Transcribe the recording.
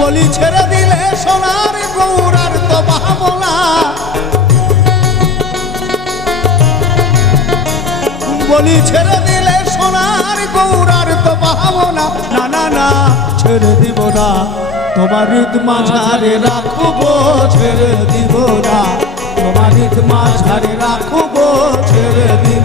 বলি ছেড়ে দিলে সোনার গৌরার তো ভাবনা, বলি ছেড়ে দিলে সোনার গৌরার তো ভাবনা। না না না ছেড়ে দিব না, তোমার হৃদ মাঝারে রাখবো, ছেড়ে দিব না, তোমার হৃদ মাঝারে রাখবো, ছেড়ে দিব